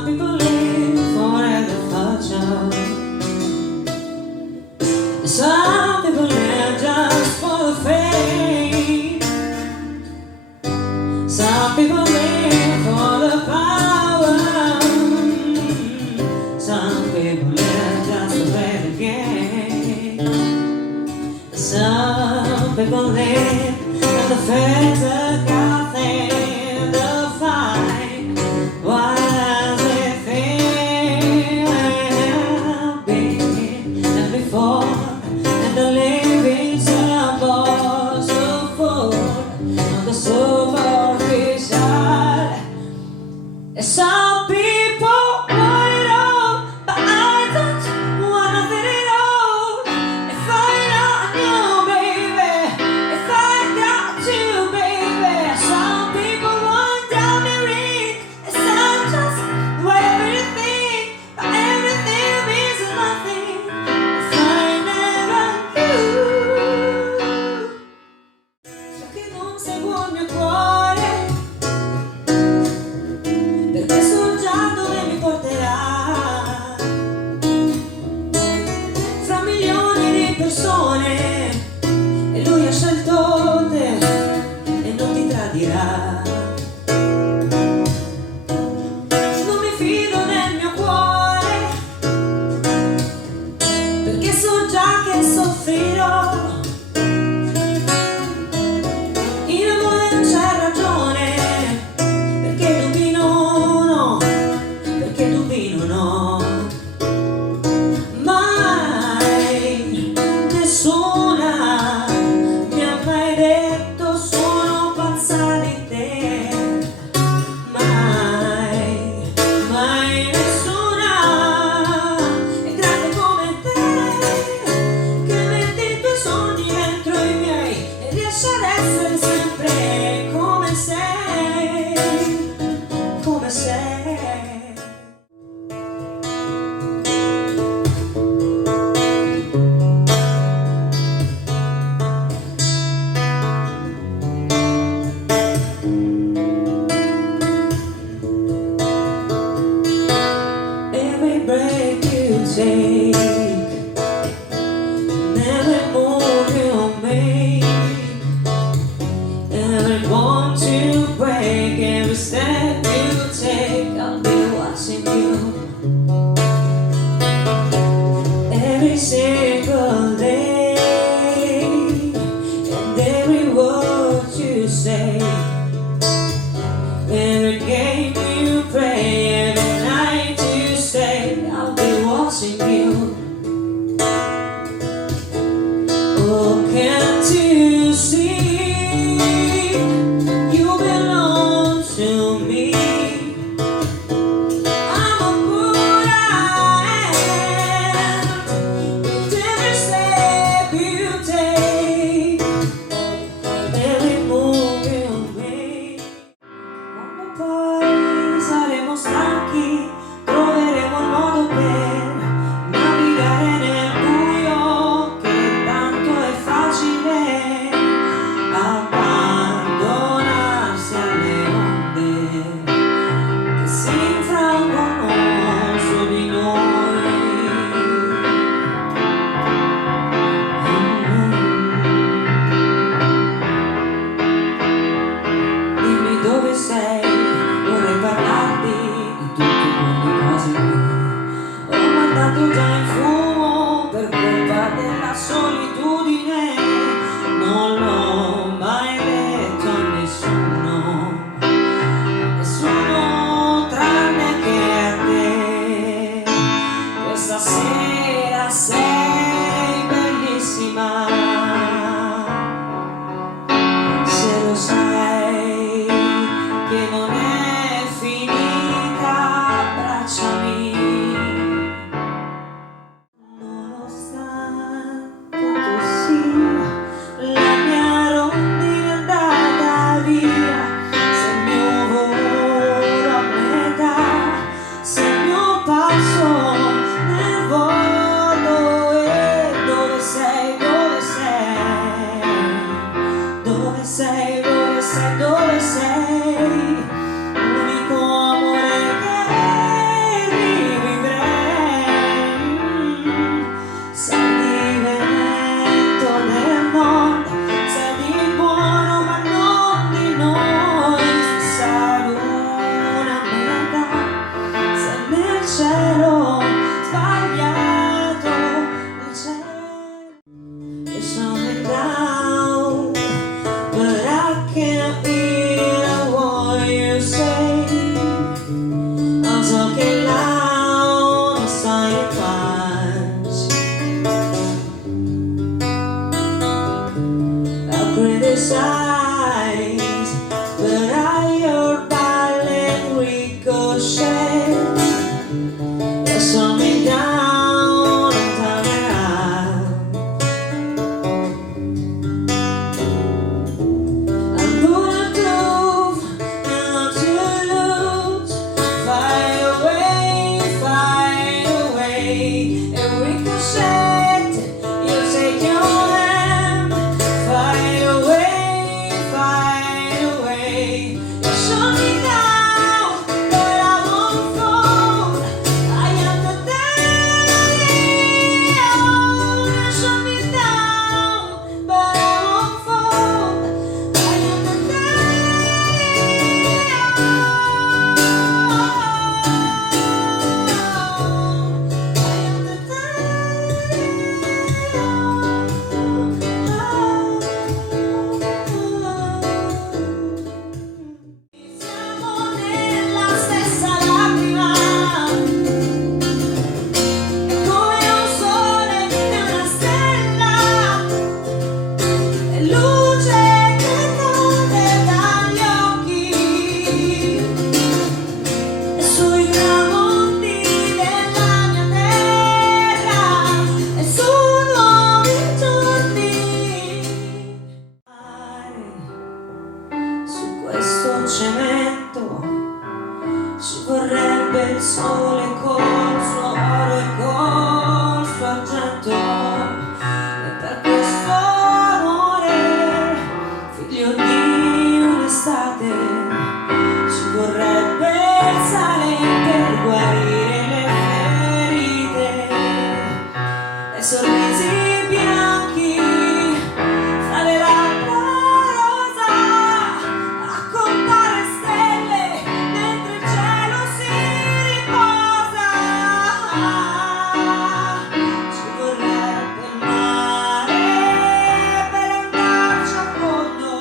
Some people live for the future. Some people live just for the fame. Some people live for the power. Some people live just to play the game. Some people live in the physical thing, the fight. Why does it feel like been and before? And the living symbols of food on the superficial. And some people want it all, but I don't want nothing at all. If I got you, baby, if I got you, baby. Some people want diamond rings, and some just want everything, but everything means nothing if I never knew. So che non seguo il mio cuore, perché so già dove mi porterà. Fra milioni di persone, e lui ha scelto te e non ti tradirà. Non mi fido del mio cuore, perché so già che soffrirò. In amore non c'è ragione, perché dubino no, perché dubino no. Mai nessuna mi ha mai detto sono pazza di te. Mai, mai nessuna è grande come te, che metti i tuoi sogni dentro i miei e riesci ad essere sempre come sei, come sei. Every break you take, every move you make, every bond you break, every step you take, I'll be watching you. Every single day, and every word you say, every game you play, every night you stay, I'll be watching you. Oh, can't you see you belong to me? I'm a good hand with every step you take, every move you make. Quando poi saremo stanchi, troveremo il modo per navigare nel buio, che tanto è facile abbandonarsi alle onde che si infrangono su di noi. Dimmi dove sei, vorrei parlarti di tutte quelle cose che ho mandato già in fumo per colpa della solitudine. Non l'ho mai detto a nessuno, nessuno tranne che a te. Questa sera sei bellissima, se lo sai che non è finita, abbracciami. ricochet. You're shut me down and turn around. I'm bulletproof and not to lose. Fight away, and ricochet. You take your hand. Fight away. You shut me down, but I won't fall. I am the devil. You shut me down, but I won't fall. I am the siamo nella stessa lacrima, come un sole e una stella, e luce che cade dagli occhi, e sui tramonti della mia terra, e su nuovi giorni. Su questo cemento ci vorrebbe il sole col suo oro e col suo argento, e per questo amore, figlio di un'estate, ci vorrebbe il sale per guarire le ferite, e sorrisi bianchi fra le labbra rosa, a contare stelle mentre il cielo si riposa. Ci vorrebbe il mare per andarci a fondo,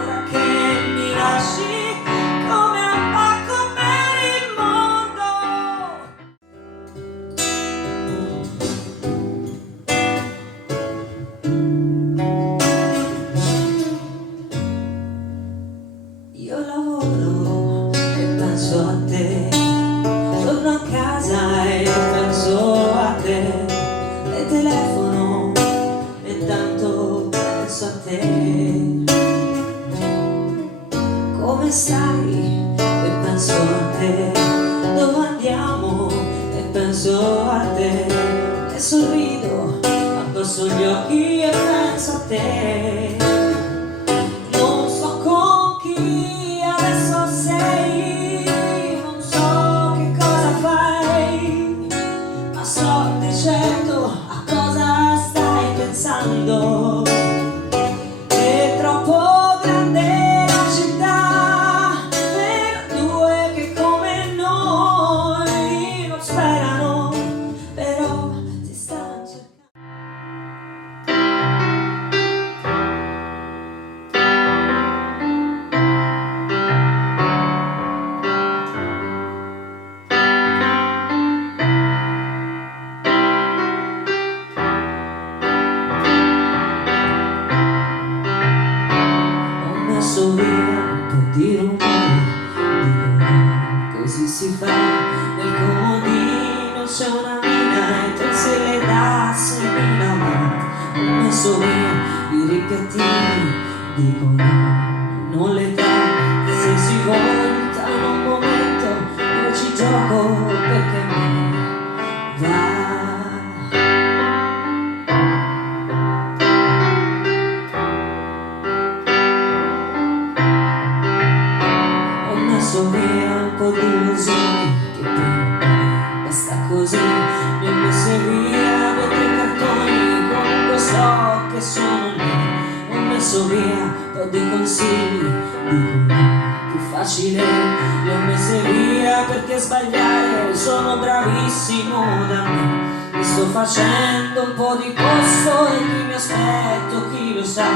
ora che mi lasci come un pacco per il mondo. Io lavoro e penso a te, torno a casa e penso a te, e telefono e tanto penso a te. Come stai? E penso a te. Dove andiamo? E penso a te. E sorrido, abbasso gli occhi e penso a te. Non so con chi adesso sei, non so che cosa fai, ma so di certo a cosa stai pensando. È troppo grande la città per due che come noi non sperano, però ti stanno cercando. Ho messo via un po' di rumore, dicono così si fa, nel comodino c'è una mina e tolse le tasse in lavata. Ho messo via i ripiattini, dicono non le dà, se si volta in un momento io ci gioco perché mi va. Ho messo via un po' di illusioni che prima o poi basta così. Mi ho messo via 2 cartoni, comunque so che sono lì. Ho messo via un po' di consigli, dicono più facile. Li ho messi via perché sbagliare sono bravissimo da me. Mi sto facendo un po' di posto e chi mi aspetto chi lo sa.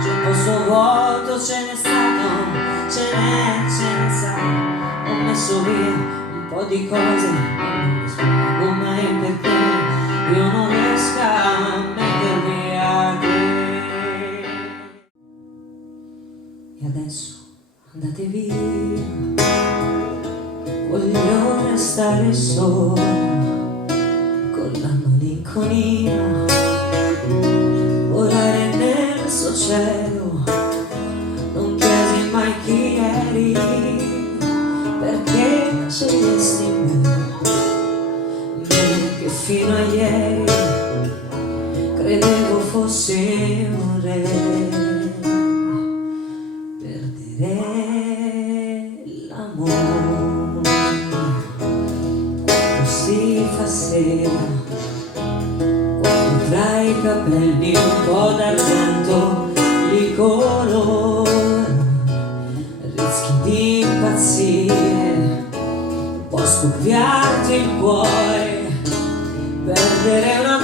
C'è un posto vuoto, ce n'è stato, ce n'è sa. Ho messo via un po' di cose, non mi spiego mai perché io non riesco a metter via te. E adesso andate via, voglio restare solo con la malinconia, volare nel suo cielo. Non chiesi mai chi eri, perché scegliesti me che fino a ieri credevo fossi un re. Perdere l'amore quando si fa sera, quando tra i capelli un po' d'argento li colora, rischi di impazzire, può scoppiarti il cuore, perdere una